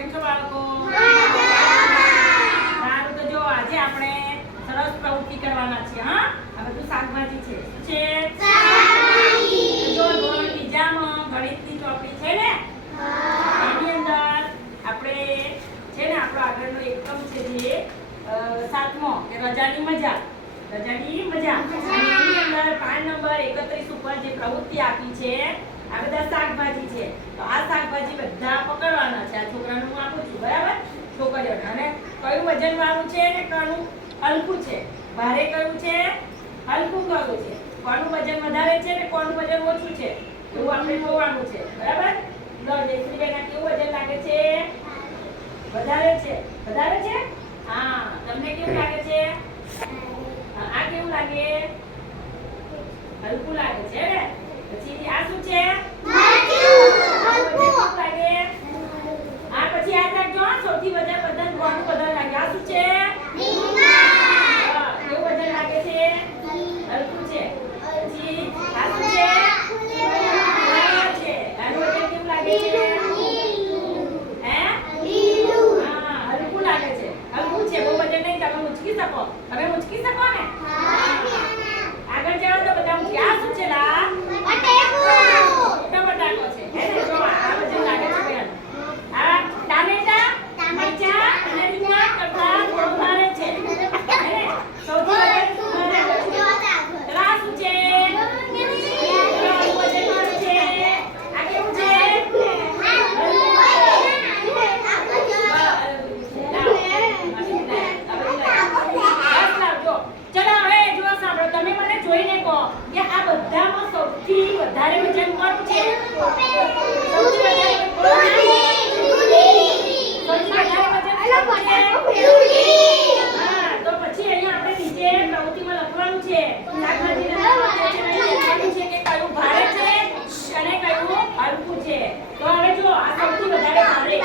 કેમ છો બાળકો? સારું તો જો આજે આપણે સરસ પ્રવૃત્તિ કરવાના છે. હા, આ બધું શાકભાજી છે. શું છે? શાકભાજી. જો ધોરણ બીજામાં ગણિતની ચોપડી છે ને, એની અંદર આપણે છે ને આપણો આગળનો એકમ છે જે 7મો કે રજાની મજા. રજાની મજા. એની અંદર પાન નંબર 31 ઉપર જે પ્રવૃત્તિ આપી છે, આ બધા શાકભાજી છે. તો આ શાકભાજી બધા પકડવાના છે. આ છોકરાનું હું આપું છું, બરાબર? છોકરીઓને. અને કયું વજન વાળું છે ને કયું હલકું છે, ભારે કયું છે, હલકું કયું છે, કોનું વજન વધારે છે ને કોનું વજન ઓછું છે, એવું આપણે જોવાનું છે. બરાબર? લો જયશ્રીબેન, કેવું વજન લાગે છે? વધારે છે. વધારે છે? હા. તમને કેવું લાગે છે? આ કેવું લાગે? હલકું લાગે છે ને? પછી આ શું છે? કેવું લાગે? આ પછી યાદ રાખજો, સૌથી વધારે વજન કોનું વધારે લાગે? આ શું છે? કેવું વજન લાગે છે? હલકું છે. પછી આ શું છે? છે. આનું વજન કેવું લાગે છે? હે? હા, હલકું લાગે છે. હલકું છે, બહુ વજન નહીં. તમે ઉચકી શકો. તમે ઉચકી શકો ને? આગળ જાઓ તો બધા ઉચકી. આ શું છે લા? બટાકો છે. એને જો આ વજન લાગે છે બેન. આ ટામેટા, મરચા અને રીંગણા કરતા થોડું ભારે છે. હે? સૌથી વધારે આ શું છે? વજન વાળું છે. આ કેવું છે? ચલો હવે જો સાંભળો, તમે મને જોઈને કહો કે આ બધામાં સૌથી વધારે વજન કોનું છે? સૌથી વધારે હા, તો પછી અહીંયા આપણે નીચે પ્રવૃત્તિમાં લખવાનું છે. શાકભાજીના લખવાનું છે કે કયું ભારે છે અને કયું હલકું છે. તો હવે જો આ સૌથી વધારે ભારે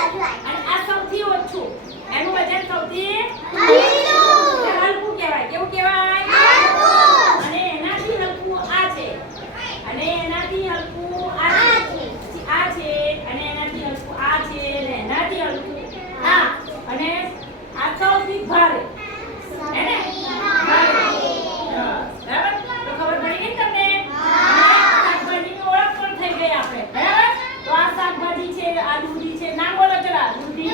અને આ સૌથી ઓછું, એનું વજન સૌથી હલકું કહેવાય. કેવું કહેવાય? અને એનાથી હલકું આ છે, અને એનાથી હલકું આ છે, પછી આ છે, અને એનાથી હલકું આ છે, અને એનાથી હલકું આ, અને આ સૌથી ભારે. હે ને? ભારે. બરાબર? તો ખબર પડી ગઈ તમને? શાકભાજીની ઓળખ પણ થઈ ગઈ આપણે. બરાબર? તો આ શાકભાજી છે, આ દૂધી છે. નામ બોલો ચલા. દૂધી,